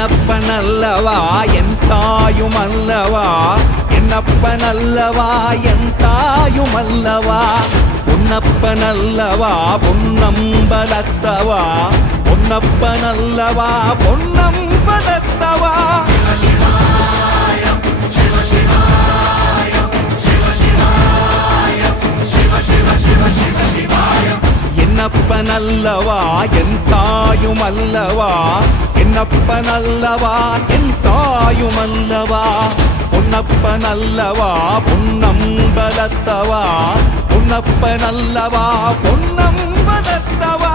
என்னப்பனல்லவா என் தாயுமல்லவா, என்னப்பனல்லவா என் தாயுமல்லவா, பொன்னப்பனல்லவா பொன்னம்பலத்தவா, பொன்னப்பனல்லவா பொன்னம்பலத்தவா. என்னப்பனல்லவா என் தாயுமல்லவா, என்னப்பனல்லவா என் தாயுமல்லவா, பொன்னப்பனல்லவா பொன்னம்பலத்தவா, பொன்னப்பனல்லவா பொன்னம்பலத்தவா.